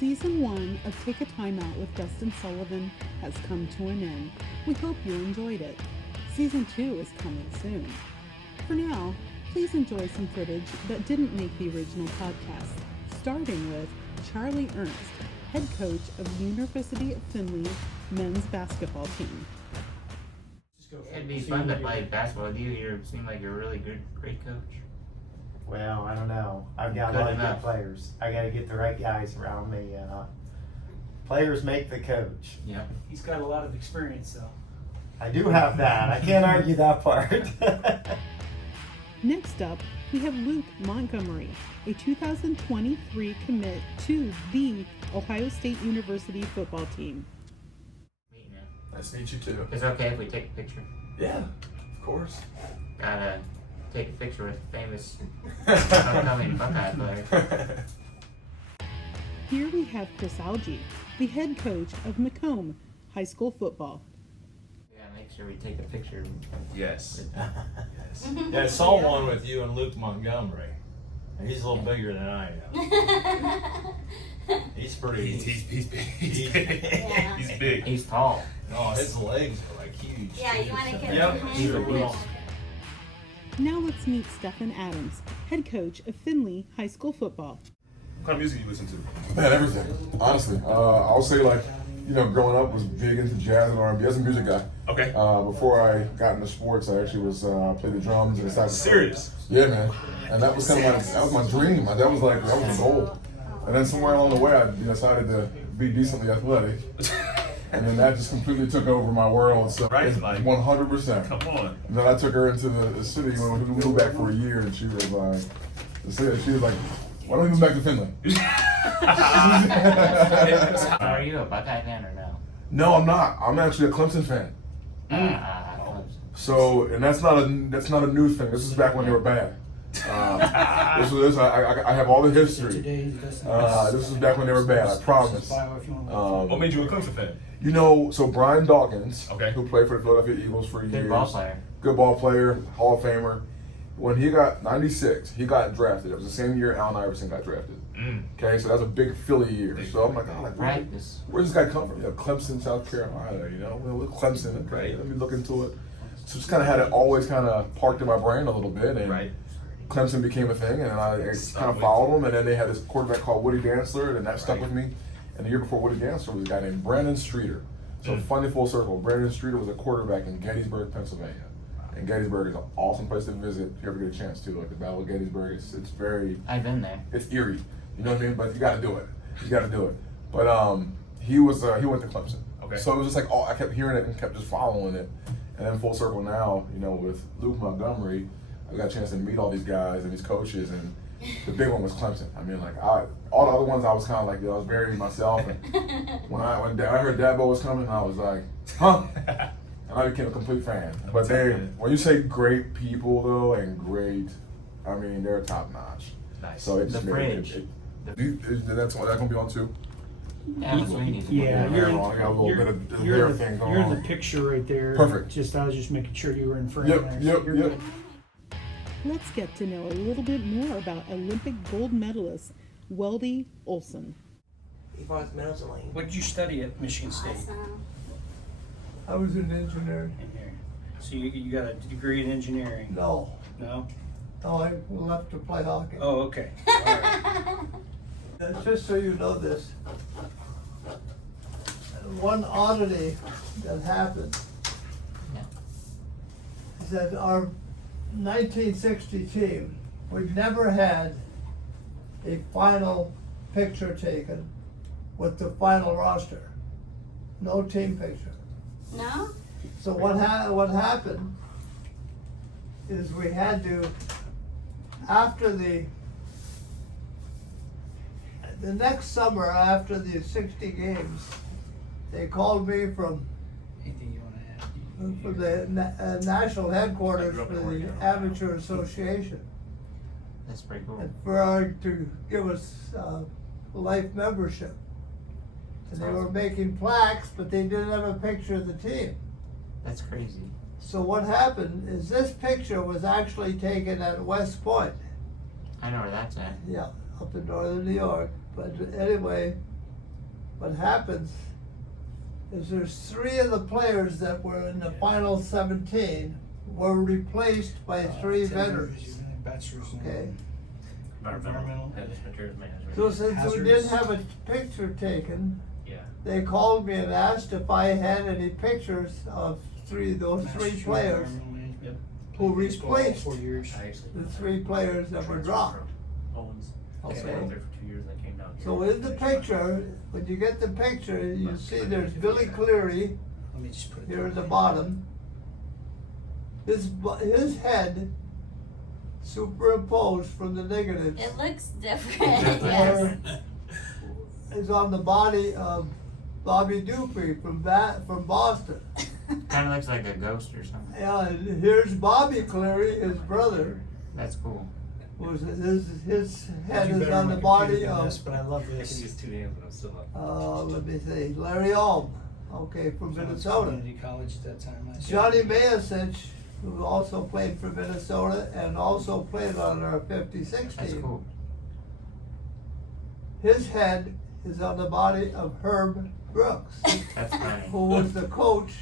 Season 1 of Take a Time Out with Dustin Sullivan has come to an end. We hope you enjoyed it. Season 2 is coming soon. For now, please enjoy some footage that didn't make the original podcast, starting with Charlie Ernst, head coach of the University of Findlay men's basketball team. It'd be fun to play basketball with you. You seem like you're a really great coach. Well, I don't know. I've got a lot of good players. I got to get the right guys around me. Players make the coach. Yeah. He's got a lot of experience, though. I do have that. I can't argue that part. Next up, we have Luke Montgomery, a 2023 commit to the Ohio State University football team. Meeting you. Nice to meet you too. Is it okay if we take a picture? Yeah, of course. Gotta take a picture with famous upcoming Buckeye player. Here we have Chris Algie, the head coach of Macomb High School football. Yeah, make sure we take a picture. Yes. Yes. Yeah, I saw one with you and Luke Montgomery. And he's a little bigger than I am. He's pretty. He's big. He's big. Yeah. He's big. He's tall. Oh, his legs are like huge. Yeah, you want to get Yep. He's a wheel. Now let's meet Stephen Adams, head coach of Findlay High School football. What kind of music you listen to? Man, everything. Honestly, I'll say growing up was big into jazz and R&B. I was a music guy. Okay. Before I got into sports, I actually was played the drums and the saxophone. Serious? Yeah, man. And that was kind of my dream. That was the goal. And then somewhere along the way, I decided to be decently athletic. And then that just completely took over my world. So Right, it's like- 100%. Come on. And then I took her into the city when we moved back for a year, and she was like, why don't we move back to Finland? Are you a Buckeye fan or no? No, I'm not. I'm actually a Clemson fan. Clemson. So, and that's not a new thing. This is back when they were bad. I have all the history. This is back when they were bad. I promise. What made you a Clemson fan? So Brian Dawkins, Okay. who played for the Philadelphia Eagles for years, Good ball player. good ball player, Hall of Famer. When he got 96, he got drafted. It was the same year Allen Iverson got drafted. Okay, so that's a big Philly year. So I'm like, where's this guy come from? Clemson, South Carolina. With Clemson. Right. Let me look into it. So just kind of had it always kind of parked in my brain a little bit, and Right. Clemson became a thing, and I kind of followed them. And then they had this quarterback called Woody Dantzler, and that stuck with me. And the year before Woody Dantzler was a guy named Brandon Streeter. So funny full circle. Brandon Streeter was a quarterback in Gettysburg, Pennsylvania. And Gettysburg is an awesome place to visit if you ever get a chance to. Like the Battle of Gettysburg, it's very, I've been there. it's eerie. You know what I mean? But you got to do it. You got to do it. But he went to Clemson. Okay. So it was just like I kept hearing it and kept just following it. And then full circle now, with Luke Montgomery, I got a chance to meet all these guys and these coaches, and the big one was Clemson. I mean, all the other ones I was kind of like, I was very myself. And when I heard Dabo was coming, I was like, huh? And I became a complete fan. But when you say great people though, and great, I mean, they're top notch. Nice. So it just The made fridge. that's gonna be on too. Yeah, Sweeney's. Yeah, Hair on. I got a little bit of hair thing going you're in on. the picture right there. Perfect. I was just making sure you were in frame Yep, there. yep, You're yep. good. Let's get to know a little bit more about Olympic gold medalist Weldy Olson. What did you study at Michigan State? Awesome. I was an engineer. So you got a degree in engineering? No, No? I left to play hockey. Oh, okay. All right. Just so you know this, one oddity that happened is that our 1960 team, we never had a final picture taken with the final roster. No team picture. No? So what happened is we had to, after the next summer after the 60 games, they called me from Anything you want to add? the national headquarters for the Amateur Association That's pretty cool. to give us life membership. And they were making plaques, but they didn't have a picture of the team. That's crazy. So what happened is this picture was actually taken at West Point. I know where that's at. Yeah, up in northern New York. But anyway, what happens is there's 3 of the players that were in the final 17 were replaced by 3 veterans. Bachelor's in Okay. environmental. Materials management. So since we Hazards. didn't have a picture taken, Yeah. they called me and asked if I had any pictures of those 3 Master's players environmental management. who Played baseball all replaced 4 years. I actually the 3 players that were dropped. Owens. Okay. I worked there for 2 years and I came down here. So in the picture, when you get the picture, you see there's Billy Cleary Let me just put it. here at the bottom. His head superimposed from the negatives It looks different, yes. is on the body of Bobby Dupree from Boston. Kind of looks like a ghost or something. Yeah, and here's Bobby Cleary, his brother. That's cool. Was his head Do is better on the my body computer than of this, but I love I can this. use 2 hands, but I'm still up. let me see, Larry Alm, okay, from Minnesota. Community college at that time. Johnny Mayasich, who also played for Minnesota and also played on our 56 That's team. cool. His head is on the body of Herb Brooks, That's funny. who was the coach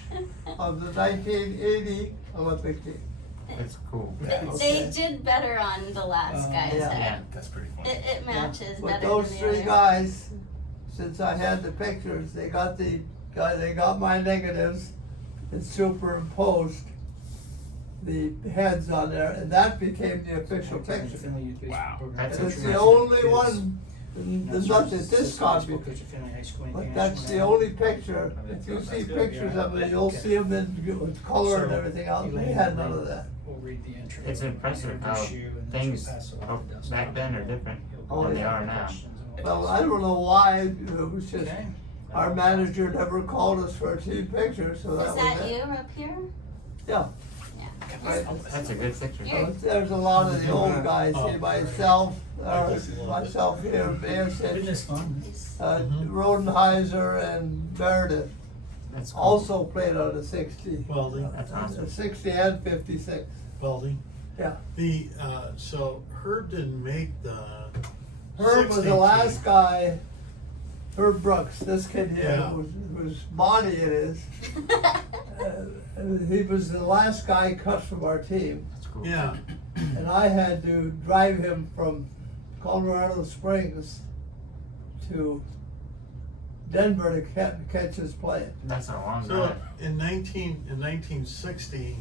of the 1980 Olympic team. That's cool. Yeah. They did better on the last guy's yeah. Yeah. head. That's pretty funny. It matches But better those than 3 the other. guys, since I had the pictures, they got my negatives and superimposed the heads on there, and that became the official picture. Wow. And That's it's interesting. the only one, there's not that this copy, but that's the only picture. If you see pictures of it, you'll see them with color and everything else. We had none of that. We'll read the entry. It's impressive how things back then are different Oh, than they yeah. are now. Well, I don't know why, it was just, Okay. our manager never called us for a team picture, so that Is was that it. you up here? Yeah. Yeah. Right. That's a good picture. You're- There's a lot of the old guys, see myself here, Mayasich, fun? Rodenheiser and Meredith That's cool. also played on the 60. Welding, That's awesome. The 60 and 56. welding. Yeah. The, so Herb didn't make the. Herb was 16 the last team. guy, Herb Brooks, this kid here, Yeah. whose body it is. He was the last guy cut from our team, That's cool. Yeah, and I had to drive him from Colorado Springs to Denver to catch his plane. That's a long so drive. in 1960,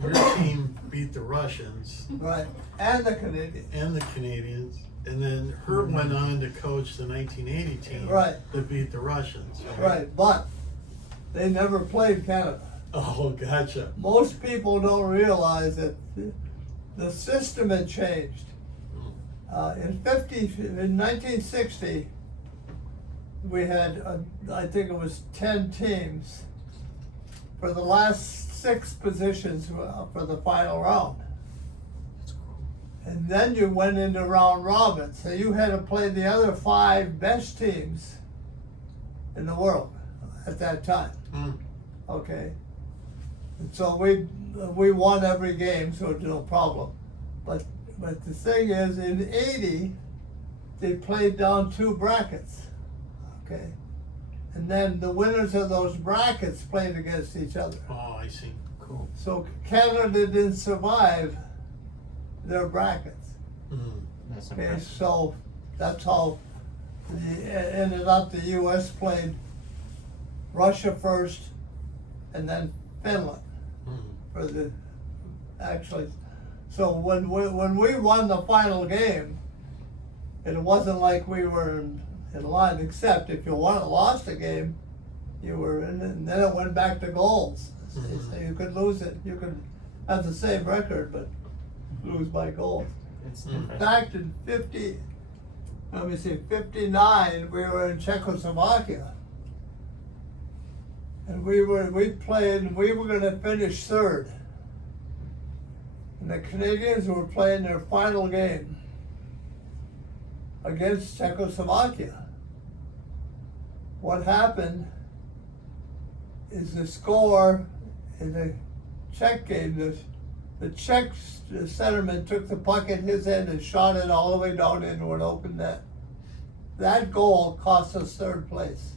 your team beat the Russians Right, and the Canadian. and the Canadians, and then Herb went on to coach the 1980 team. Right. That beat the Russians. Right, but they never played Canada. Oh, gotcha. Most people don't realize that the system had changed. In 1960, we had, I think it was 10 teams for the last 6 positions for the final round. That's cool. And then you went into round robin, so you had to play the other 5 best teams in the world at that time. Mm. Okay. And so we won every game, so it's no problem. But the thing is, in 80, they played down 2 brackets. Okay. And then the winners of those brackets played against each other. Oh, I see. Cool. So Canada didn't survive their brackets. Mm. That's Okay, impressive. so that's how ended up the US played Russia first and then Finland Mm. for the, actually. So when we won the final game, it wasn't like we were in line, except if you lost a game, you were in, and then it went back to goals. So you could lose it, you could have the same record, but lose by goals. It's Mm. In different. fact, in 59, we were in Czechoslovakia. And we were gonna finish 3rd. And the Canadians were playing their final game against Czechoslovakia. What happened is the score in the Czech game, the Czech centerman took the puck at his end and shot it all the way down into an open net. that goal cost us third place.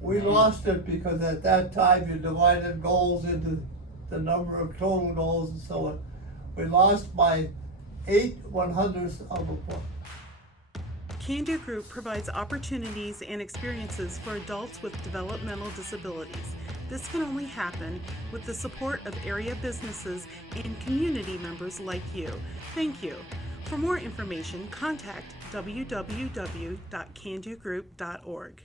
We lost it because at that time you divided goals into the number of total goals and so on. We lost by 8/100ths of a point. Can-Do Group provides opportunities and experiences for adults with developmental disabilities. This can only happen with the support of area businesses and community members like you. Thank you. For more information, contact www.candogroup.org.